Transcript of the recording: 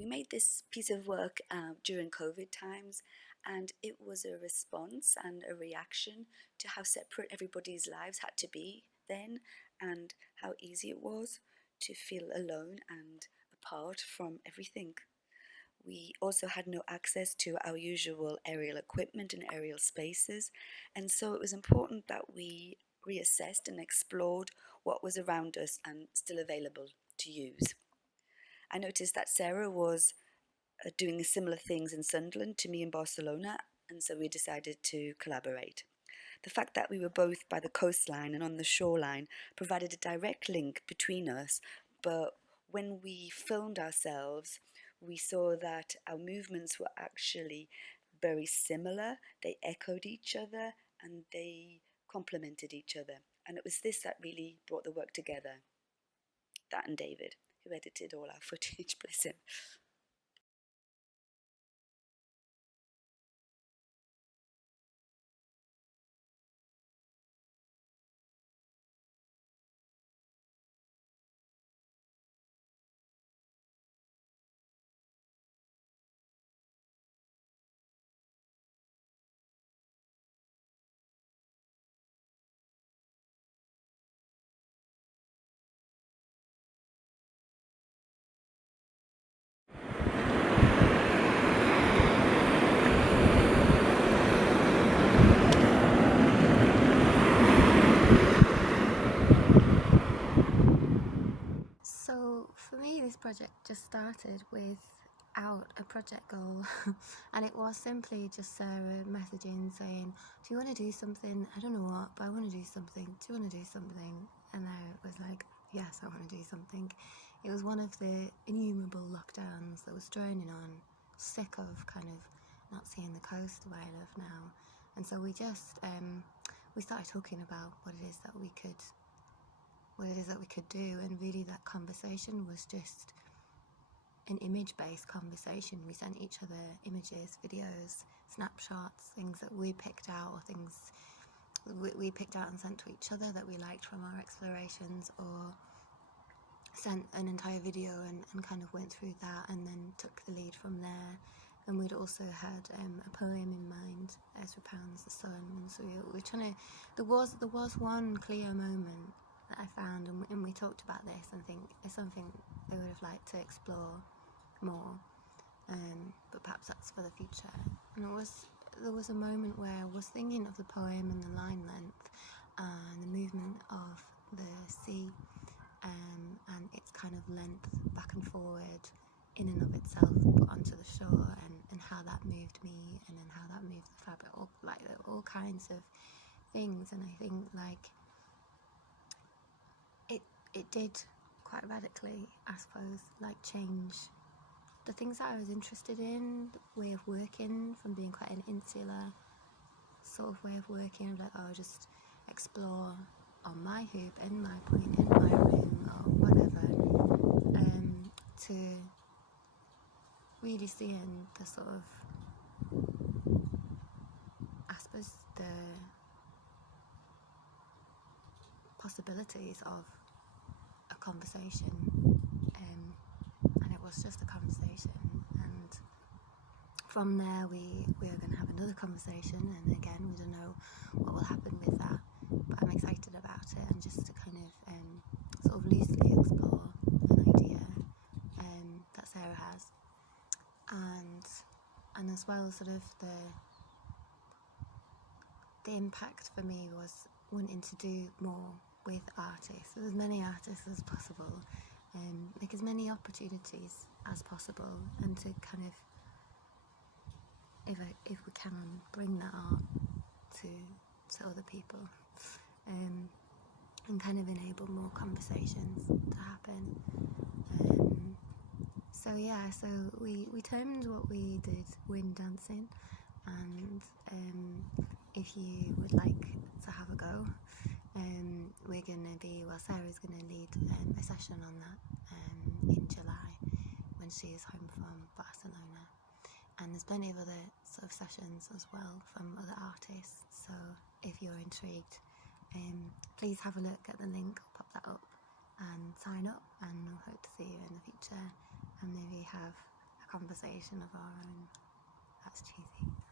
We made this piece of work during COVID times, and it was a response and a reaction to how separate everybody's lives had to be then, and how easy it was to feel alone and apart from everything. We also had no access to our usual aerial equipment and aerial spaces, and so it was important that we reassessed and explored what was around us and still available to use. I noticed that Sarah was doing similar things in Sunderland to me in Barcelona, and so we decided to collaborate. The fact that we were both by the coastline and on the shoreline provided a direct link between us, but when we filmed ourselves, we saw that our movements were actually very similar. They echoed each other and they complemented each other. And it was this that really brought the work together. That and David, who edited all our footage, bless him. So for me, this project just started without a project goal, and it was simply just Sarah messaging saying, "Do you want to do something? I don't know what, but I want to do something. Do you want to do something?" And I was like, "Yes, I want to do something." It was one of the innumerable lockdowns that was draining on, sick of kind of not seeing the coast where I live now, and so we started talking about what it is that we could do, and really that conversation was just an image-based conversation. We sent each other images, videos, snapshots, things that we picked out, or things we picked out and sent to each other that we liked from our explorations, or sent an entire video and kind of went through that and then took the lead from there. And we'd also had a poem in mind, Ezra Pound's The Sun, and so we were trying to, there was one clear moment that I found, and we talked about this, and think it's something I would have liked to explore more, but perhaps that's for the future. And there was a moment where I was thinking of the poem and the line length and the movement of the sea, and its kind of length back and forward in and of itself, but onto the shore, and how that moved me, and then how that moved the fabric, all kinds of things. And I think it did quite radically, I suppose, change the things that I was interested in, the way of working, from being quite an insular sort of way of working, I'll just explore on my hoop, in my point, in my room, or whatever, to really seeing the sort of, I suppose, the possibilities of a conversation, and it was just a conversation, and from there we are going to have another conversation, and again we don't know what will happen with that, but I'm excited about it, and just to kind of sort of loosely explore an idea that Sarah has, and as well sort of the impact for me was wanting to do more with artists, with as many artists as possible, make as many opportunities as possible, and to kind of, if we can, bring that art to other people, and kind of enable more conversations to happen. So we termed what we did wind dancing, and if you would like to have a go, we're going to be, Sarah's going to lead a session on that in July, when she is home from Barcelona, and there's plenty of other sort of sessions as well from other artists, so if you're intrigued, please have a look at the link, I'll pop that up, and sign up, and we'll hope to see you in the future, and maybe have conversation of our own. That's cheesy.